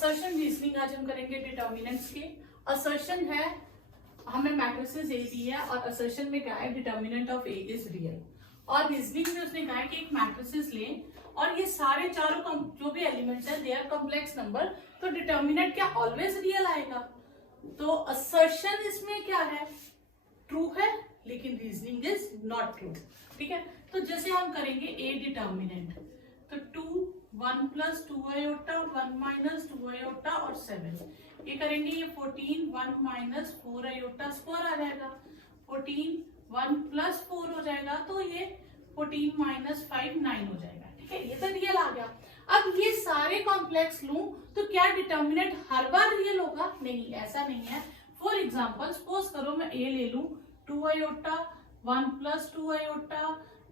Assertion reasoning आज हम करेंगे डिटर्मिनेंट्स के। असर्शन है, हमें मैट्रिसेस ए दी है और असर्शन में क्या है, determinant of A is real. और रीजनिंग में उसने कहा है कि एक मैट्रिसेस लें और ये सारे चारों जो भी एलिमेंट्स हैं दे आर कॉम्प्लेक्स नंबर, तो डिटर्मिनेंट क्या ऑलवेज रियल आएगा। तो असर्शन इसमें क्या है, ट्रू है, लेकिन रीजनिंग इज नॉट ट्रू। ठीक है, तो जैसे हम करेंगे ए डिटर्मिनेंट, तो 2 1 प्लस 2 आयोटा 1 माइनस 2 आयोटा और 7 ये करेंगे, ये 14 1 माइनस 4 आयोटा स्क्वायर आ जाएगा, 14 1 प्लस 4 हो जाएगा, तो ये 14 माइनस 5 9 हो जाएगा। ठीक है, ये तो रियल आ गया। अब ये सारे कॉम्प्लेक्स लूं तो क्या डिटर्मिनेंट हर बार रियल होगा? नहीं, ऐसा नहीं है। फॉर एग्जाम्पल सपोज करो मैं ए ले लूं, 2 iota 1 plus 2 iota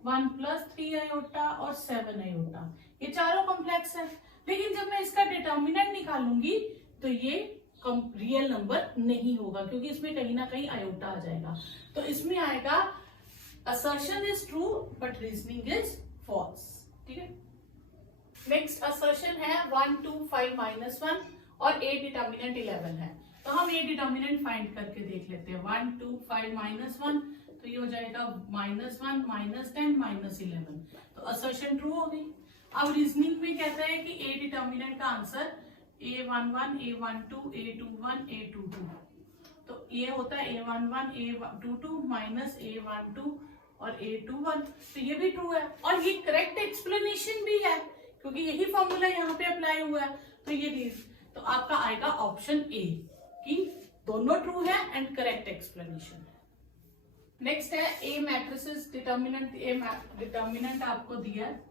1 plus 3 iota और 7 आयोटा, ये चारों कॉम्प्लेक्स है। लेकिन जब मैं इसका डिटर्मिनेंट निकालूंगी तो ये रियल नंबर नहीं होगा, क्योंकि इसमें कहीं ना कहीं आयोटा आ जाएगा। तो इसमें आएगा assertion is true but reasoning is false. ठीक है, नेक्स्ट असर्शन है 1 2 5 माइनस 1 और ए डिटर्मिनेंट 11 है। तो हम ए डिटर्मिनेंट फाइंड करके देख लेते हैं। 1 2 5 माइनस 1, तो ये हो जाएगा -1 -10 -11, तो असर्शन ट्रू हो गई। अब रीजनिंग में कहता है कि ए डिटर्मिनेंट का answer A11 A12 A21 A22, तो ये होता है A11 A22 माइनस A12 और A21, तो ये भी ट्रू है और ये करेक्ट एक्सप्लेनेशन भी है, क्योंकि यही फॉर्मूला यहाँ पे अप्लाई हुआ है। तो ये तो आपका आएगा ऑप्शन ए कि दोनों ट्रू है एंड करेक्ट एक्सप्लेनेशन। नेक्स्ट है ए मैट्रिसेस डिटर्मिनेंट। ए डिटर्मिनेंट आपको दिया है,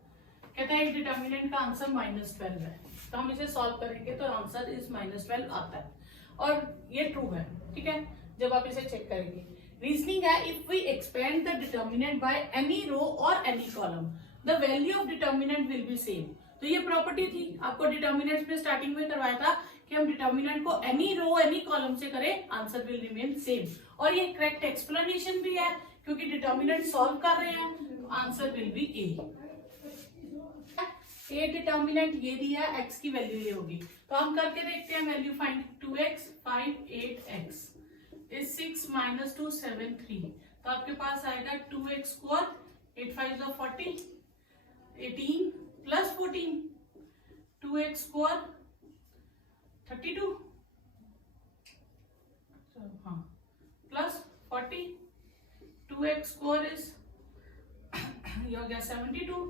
कहता है डिटर्मिनेंट का आंसर -12 है, तो हम इसे सॉल्व करेंगे तो आंसर इस -12 आता है और ये ट्रू है। ठीक है, जब आप इसे चेक करेंगे। रीजनिंग है, if we expand the determinant by any row और any column the value of determinant will be same. तो ये प्रॉपर्टी थी, आपको डिटर्मिनेंट में स्टार्टिंग में करवाया था कि हम डिटर्मिनेंट को एनी रो एनी कॉलम से करें, आंसर विल रिमेन सेम। और ये करेक्ट एक्सप्लेनेशन भी है, क्योंकि डिटर्मिनेंट सॉल्व कर रहे हैं, तो answer will be A determinant ये दिया, x की वैल्यू ये होगी, तो हम करके देखते हैं value find. 2x 5 8x is 6 minus 2 7 3, तो आपके पास आएगा 2x square 8 5 40 18 plus 14 2x square 32 हाँ प्लस 40 2x स्क्वायर इज ये हो गया 72,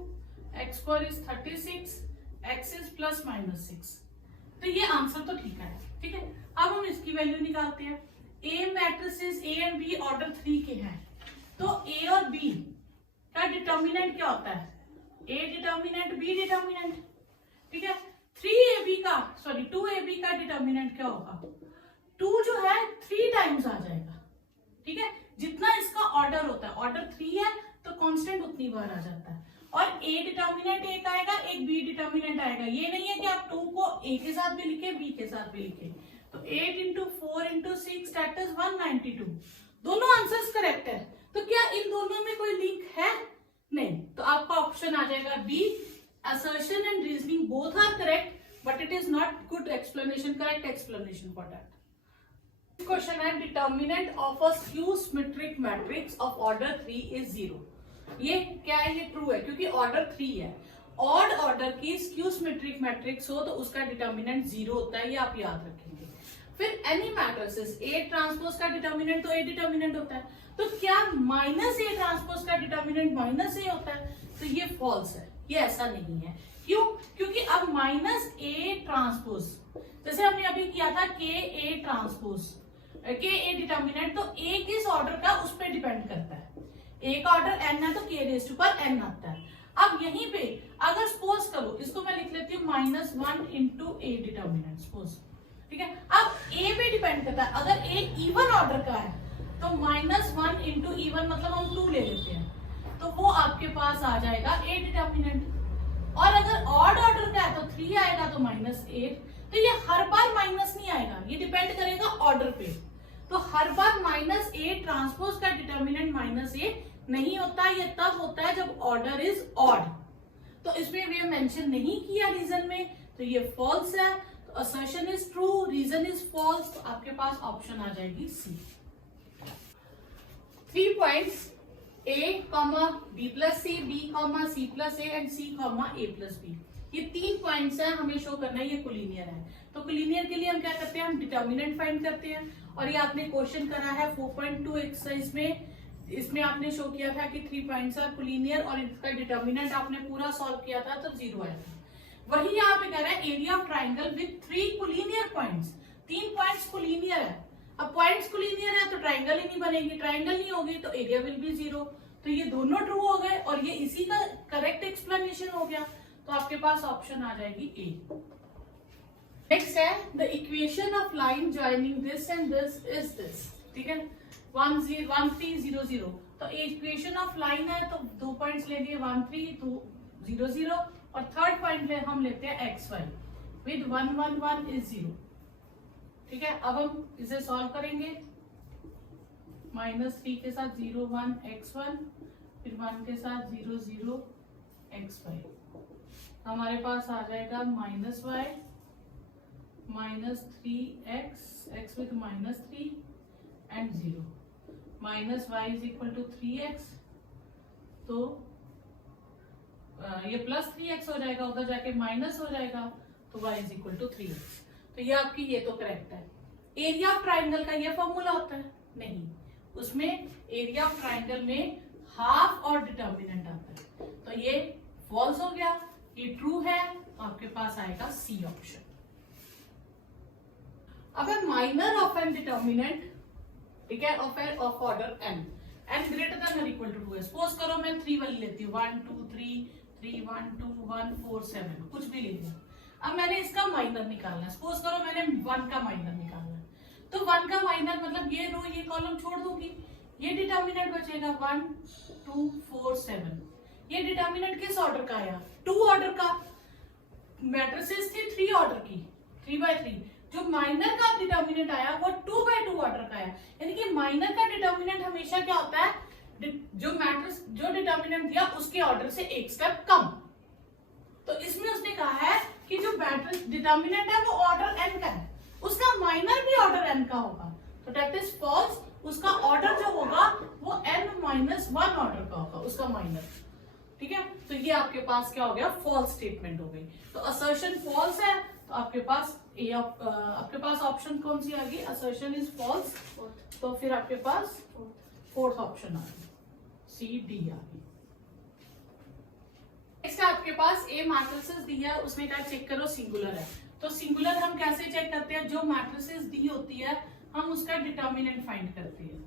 x square is 36, x is plus minus 6, तो ये आंसर तो ठीक है। ठीक है, अब हम इसकी वैल्यू निकालते हैं। A matrices A and B order 3 के हैं, तो ए और बी का डिटर्मिनेंट क्या होता है? A determinant B determinant. ठीक है, 2ab का डिटर्मिनेंट क्या होगा? 2 जो है 3 टाइम्स आ जाएगा। ठीक है, जितना इसका ऑर्डर होता है, ऑर्डर 3 है तो कांस्टेंट उतनी बार आ जाता है। और ए डिटर्मिनेंट एक आएगा, एक बी डिटर्मिनेंट आएगा। ये नहीं है कि आप 2 को ए के साथ भी लिखे बी के साथ भी लिखे। तो 8 into 4 into 6 that is 192, दोनों आंसर्स करेक्ट है। तो क्या इन दोनों में कोई लिंक है? नहीं, तो आपका ऑप्शन आ जाएगा B, assertion and reasoning both are correct but it is not good explanation, correct explanation for that. Question है determinant of a skew symmetric matrix of order 3 is 0। ये क्या है? ये ट्रू है, क्योंकि ऑर्डर 3 है। ऑड ऑर्डर की skew symmetric matrix हो तो उसका डिटर्मिनेंट 0 होता है, ये आप याद रखेंगे। फिर एनी मैट्रिसेस ए ट्रांसपोज का डिटर्मिनेंट तो ए डिटर्मिनेंट होता है, तो क्या माइनस ए ट्रांसपोज का डिटर्मिनेंट माइनस ए होता है? तो ये फॉल्स है, ये ऐसा नहीं है। क्यों? क्योंकि अब माइनस ए ट्रांसपोज, जैसे हमने अभी किया था के ए ट्रांसपोज के ए डिटर्मिनेंट, तो ए किस ऑर्डर का उस पर डिपेंड करता है। ए का ऑर्डर n है तो k रेज़ टू पर n आता है। अब यहीं पे अगर सपोज करो, इसको मैं लिख लेती हूँ -1 into a डिटर्मिनेंट सपोज। ठीक है, अब a पे डिपेंड करता है। अगर a इवन ऑर्डर का है तो -1 into इवन मतलब हम 2 ले लेते हैं, तो वो आपके पास आ जाएगा a डिटर्मिनेंट। और अगर ऑड ऑर्डर का है तो 3 आएगा तो -8। तो ये हर बार माइनस नहीं आएगा, ये डिपेंड करेगा ऑर्डर पे। तो हर बार -a ट्रांसपोज का डिटर्मिनेंट -a नहीं होता, ये तब होता है जब ऑर्डर इज ऑड। तो इसमें वे मेंशन नहीं किया रीजन में, तो ये फॉल्स है। तो assertion is true, reason is false, तो आपके पास ऑप्शन आ जाएगी C. 3 points A, B plus C, B, C plus A and C, A plus B. ये 3 पॉइंट्स हैं, हमें शो करना है ये कोलिनियर है। तो कोलिनियर के लिए हम क्या करते हैं, हम डिटर्मिनेंट फाइंड करते हैं। और ये आपने क्वेश्चन करा है 4.2 एक्सरसाइज में, इसमें आपने शो किया था कि 3 पॉइंट्स आर कोलिनियर और इसका डिटर्मिनेंट आपने पूरा सॉल्व किया था तो 0 आया था। वही यहाँ पे कह रहा है area of triangle with 3 collinear points. 3 points collinear है। अब पॉइंट्स कोलिनियर है तो ट्राइंगल ही नहीं बनेगी, ट्राइंगल नहीं होगी तो एरिया विल बी 0। तो ये दोनों ट्रू हो गए और ये इसी का करेक्ट एक्सप्लेनेशन हो गया। तो आपके पास ऑप्शन आ जाएगी ए। नेक्स्ट है the equation of line joining this and this is this. ठीक है, 1 3 0 0। तो इक्वेशन ऑफ लाइन है तो 2 पॉइंट्स लेंगे 1 3 2 0 0 और थर्ड पॉइंट हम लेते हैं एक्स वाई विद 1 1 1 इज 0। ठीक है, अब हम इसे सॉल्व करेंगे। -3 के साथ 0 1 x1, फिर 1 के साथ 0 0 x5। हमारे पास आ जाएगा -y -3x, x with -3 and 0। -y is equal to 3x, तो ये +3x हो जाएगा, उधर जाके माइनस हो जाएगा, तो y is equal to 3x। तो ये आपकी ये तो करेक्ट है। एरिया ऑफ ट्राइंगल का ये फॉर्मूला होता है? नहीं, उसमें एरिया ऑफ ट्राइंगल में हाफ और डिटर्मिनेंट आता है। तो ये फॉल्स हो गया, ये ट्रू है, तो आपके पास आएगा सी ऑप्शन। अब है माइनर ऑफ एन डिटर्मिनेंट, ठीक है, of order n greater than और इक्वल टू 2 है। सपोज करो मैं 3 वाली लेती हूँ, 1 2 3 3 1 2 1 4 7, कुछ भी ले लिया। अब मैंने इसका माइनर निकालना है। सपोज करो मैंने 1 का माइनर निकालना है, तो 1 का माइनर मतलब ये रो ये कॉलम छोड़ दूंगी, ये डिटर्मिनेंट बचेगा 1 2 4 7। ये डिटर्मिनेंट किस ऑर्डर का आया? 2 ऑर्डर का। मैट्रिसेस थी 3 ऑर्डर की, 3 by 3। जो माइनर का डिटर्मिनेंट आया वो 2 by 2 ऑर्डर का आया। यानी कि माइनर का डिटर्मिनेंट हमेशा क्या होता है, जो मैट्रिक्स जो डिटर्मिनेंट दिया उसके ऑर्डर से एक स्टेप कम। तो इसमें उसने कहा है कि जो मैट्रिक्स डिटर्मिनेंट है वो ऑर्डर n का है, उसका माइनर भी ऑर्डर n का होगा, तो दैट इज फॉल्स। उसका ऑर्डर जो होगा वो n-1 ऑर्डर का होगा, उसका माइनर। ठीक है, तो ये आपके पास क्या हो गया, फॉल्स स्टेटमेंट हो गई। तो असर्शन फॉल्स है, तो आपके पास ऑप्शन कौन सी आ गई, असर्शन इज फॉल्स। तो फिर आपके पास फोर्थ ऑप्शन आ गई, सी डी आ गई। नेक्स्ट आपके पास ए मैट्रिसेस दी है, उसमें क्या चेक करो सिंगुलर है। तो सिंगुलर हम कैसे चेक करते हैं, जो मैट्रिसेस दी होती है हम उसका डिटर्मिनेंट फाइंड करते हैं।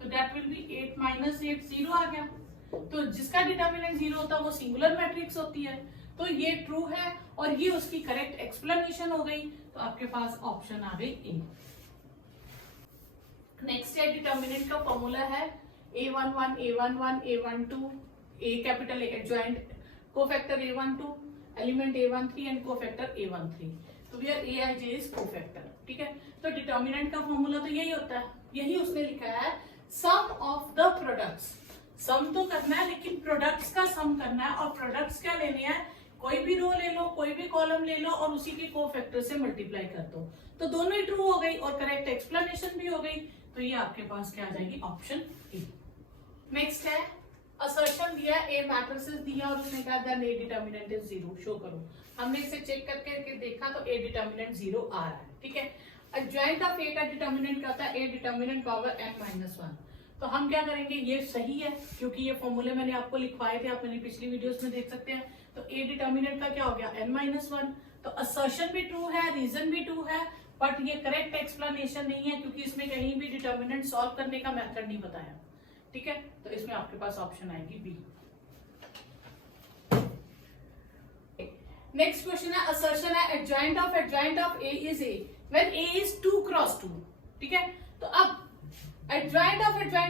तो दैट विल बी 8 - 8 0 आ गया। तो जिसका डिटर्मिनेंट 0 होता है वो सिंगुलर मैट्रिक्स होती है। तो ये ट्रू है और ये उसकी करेक्ट एक्सप्लेनेशन हो गई। तो आपके पास ऑप्शन आ गई ए। नेक्स्ट है डिटर्मिनेंट का फॉर्मूला है A11 A11 A12 A capital A adjoint cofactor A12 element A13 and cofactor A13। तो वेयर Aij इज कोफैक्टर। ठीक है, तो डिटर्मिनेंट का फॉर्मूला तो यही होता है, यही उसने लिखा है, सम ऑफ द प्रोडक्ट्स। सम तो करना है लेकिन प्रोडक्ट्स का सम करना है, और प्रोडक्ट्स क्या लेने हैं, कोई भी रो ले लो, कोई भी कॉलम ले लो और उसी के कोफैक्टर से मल्टीप्लाई कर दो। तो दोनों ही ट्रू हो गई और करेक्ट एक्सप्लेनेशन भी हो गई। तो ये आपके पास क्या आ जाएगी, ऑप्शन ए। नेक्स्ट है असर्शन दिया, ए मैट्रिसेस दिया और उसने कहा that A determinant is 0, show करो। हमने इसे चेक करके देखा तो ए डिटर्मिनेंट 0 आ रहा है। ठीक है, एडजॉइंट ऑफ ए का डिटर्मिनेंट क्या होता है, ए डिटर्मिनेंट पावर n-1। तो हम क्या करेंगे, ये सही है क्योंकि ये फॉर्मूले मैंने आपको लिखवाए थे, आप मेरी पिछली वीडियोस में देख सकते हैं। तो ए डिटर्मिनेंट का क्या हो गया, n-1। तो असर्शन भी ट्रू है, रीजन भी ट्रू है, बट ये करेक्ट एक्सप्लेनेशन नहीं है क्योंकि इसमें कहीं भी डिटर्मिनेंट सॉल्व करने का मेथड नहीं बताया। ठीक है, तो इसमें आपके पास ऑप्शन आएगी बी। नेक्स्ट क्वेश्चन है असर्शन है adjoint of A is a when A is 2 cross 2। ठीक है, तो अब एडजॉइंट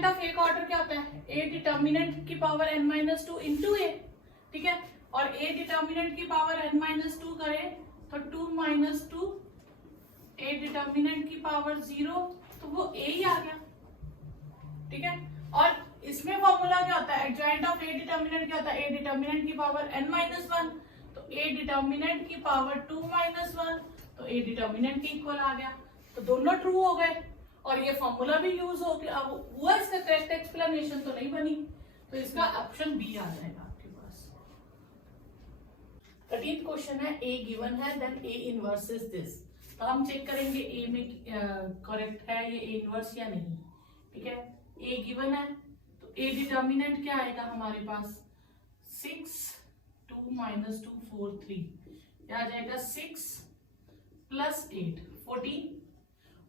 ऑफ ए का ऑर्डर क्या होता है, ए डिटर्मिनेंट की पावर n-2 इंटू ए। ठीक है, और ए डिटर्मिनेंट की पावर n-2 करें तो 2 - 2, ए डिटर्मिनेंट की पावर 0, तो वो ए ही आ गया। ठीक है, और इसमें फॉर्मूला क्या होता है, एडजॉइंट ऑफ ए डिटर्मिनेंट क्या होता है, ए डिटर्मिनेंट की पावर n-1। तो ए डिटर्मिनेंट की पावर 2 माइनस 1, तो ए डिटर्मिनेंट के इक्वल आ गया, तो दोनों ट्रू हो गए और ये फॉर्मूला भी यूज हो गया। अब हुआ इसका करेक्ट एक्सप्लेनेशन तो नहीं बनी, तो इसका ऑप्शन बी आ जाएगा आपके पास। 13th क्वेश्चन है ए गिवन है then A inverse is this. तो हम चेक करेंगे ए में करेक्ट है ये ए इनवर्स या नहीं। ठीक है, ए गिवन है तो ए डिटर्मिनेंट क्या आएगा हमारे पास 6 2 माइनस 2 4 3, क्या आ जाएगा 6 प्लस 8 14,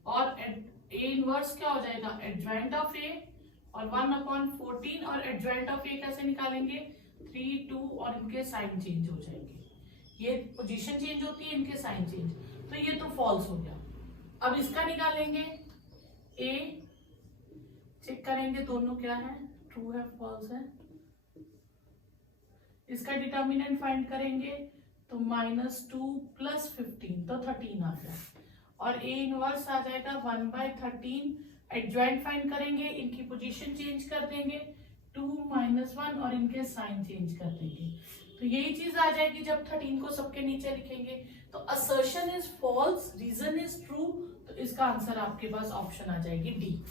और ए इनवर्स क्या हो जाएगा एडजॉइंट ऑफ ए और 1/14, और एडजॉइंट ऑफ ए कैसे निकालेंगे 3 2 और इनके साइन चेंज हो जाएंगे, ये पोजीशन चेंज होती है इनके साइन चेंज, तो ये तो फॉल्स हो गया। अब इसका निकालेंगे ए, चेक करेंगे दोनों क्या है ट्रू है फॉल्स है। इसका डिटर्मिनेंट फाइंड करेंगे तो -2 प्लस 15 तो 13 आ गया, और ए इनवर्स आ जाएगा 1/13। एडजॉइंट फाइंड करेंगे, इनकी पोजीशन चेंज कर देंगे 2 - 1 और इनके साइन चेंज कर देंगे, तो यही चीज आ जाएगी जब 13 को सबके नीचे लिखेंगे। तो assertion is false, reason is true, तो इसका आंसर आपके पास ऑप्शन आ जाएगी डी।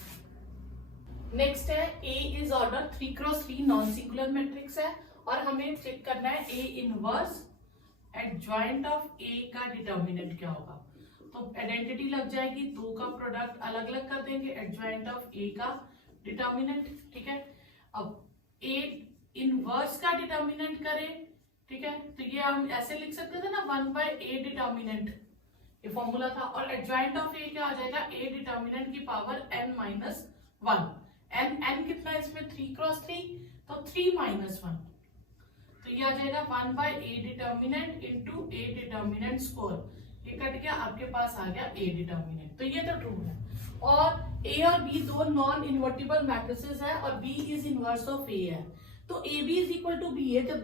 नेक्स्ट है A is order 3x3 non singular matrix है, और हमें चेक करना है A inverse adjoint of A का डिटर्मिनेंट क्या होगा। तो आइडेंटिटी लग जाएगी, दो का प्रोडक्ट अलग अलग कर देंगे, एडजॉइंट ऑफ ए का डिटर्मिनेंट। ठीक है, अब ए इनवर्स का डिटर्मिनेंट करें, ठीक है, तो ये हम ऐसे लिख सकते थे ना 1/a डिटर्मिनेंट, ये फॉर्मूला था, और एडजॉइंट ऑफ ए क्या आ जाएगा a डिटर्मिनेंट की पावर n-1। n कितना है इसमें 3x3, तो 3 - 1, तो ये आ जाएगा 1/a determinant into a determinant square, ये कट गया, आपके पास आ गया a डिटर्मिनेंट, तो ये तो ट्रू है। और a और b दो नॉन इन्वर्टिबल मैट्रिसेस है और b is inverse of a है, तो ab is equal to b है। जब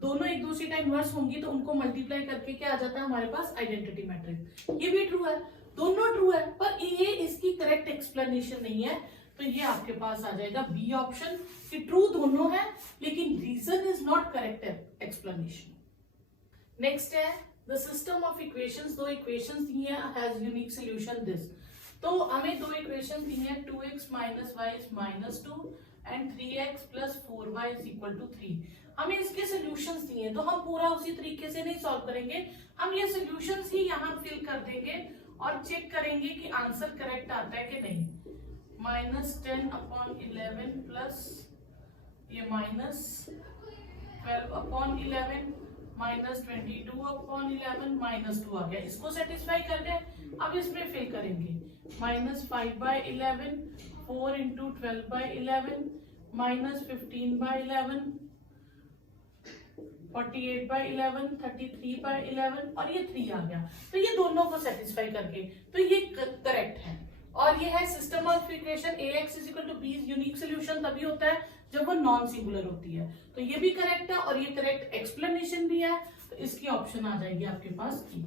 दोनों एक दूसरे का इनवर्स होंगी तो उनको मल्टीप्लाई करके क्या आ जाता है हमारे पास आइडेंटिटी मैट्रिक्स, ये भी ट्रू है, दोनों ट्रू है, पर ये इसकी करेक्ट एक्सप्लेनेशन नहीं है, तो ये आपके पास आ जाएगा बी ऑप्शन कि ट्रू दोनों है लेकिन reason is not correct explanation. Next है द सिस्टम ऑफ इक्वेशंस, दो इक्वेशंस दी हैं हैज यूनिक सॉल्यूशन दिस। तो हमें दो इक्वेशन दी हैं 2x - y is -2 and 3x + 4y = 3। हमें इसके सॉल्यूशंस दिए हैं, तो हम पूरा उसी तरीके से नहीं सॉल्व करेंगे, हम ये सॉल्यूशंस ही यहाँ फिल कर देंगे और चेक करेंगे कि आंसर करेक्ट आता है कि नहीं। -10/11 प्लस ये -12/11 -22/11 -2 आ गया, इसको सेटिस्फाई कर गए। अब इसमें फिल करेंगे -5/11 4 × 12/11 -15/11 48/11 33/11 और ये 3 आ गया, तो ये दोनों को सेटिस्फाई करके तो ये करेक्ट है। और ये है system of equation ax = b unique solution तभी होता है जब वो नॉन सिंगुलर होती है, तो ये भी करेक्ट है और ये करेक्ट एक्सप्लेनेशन भी है, तो इसकी ऑप्शन आ जाएगी आपके पास E।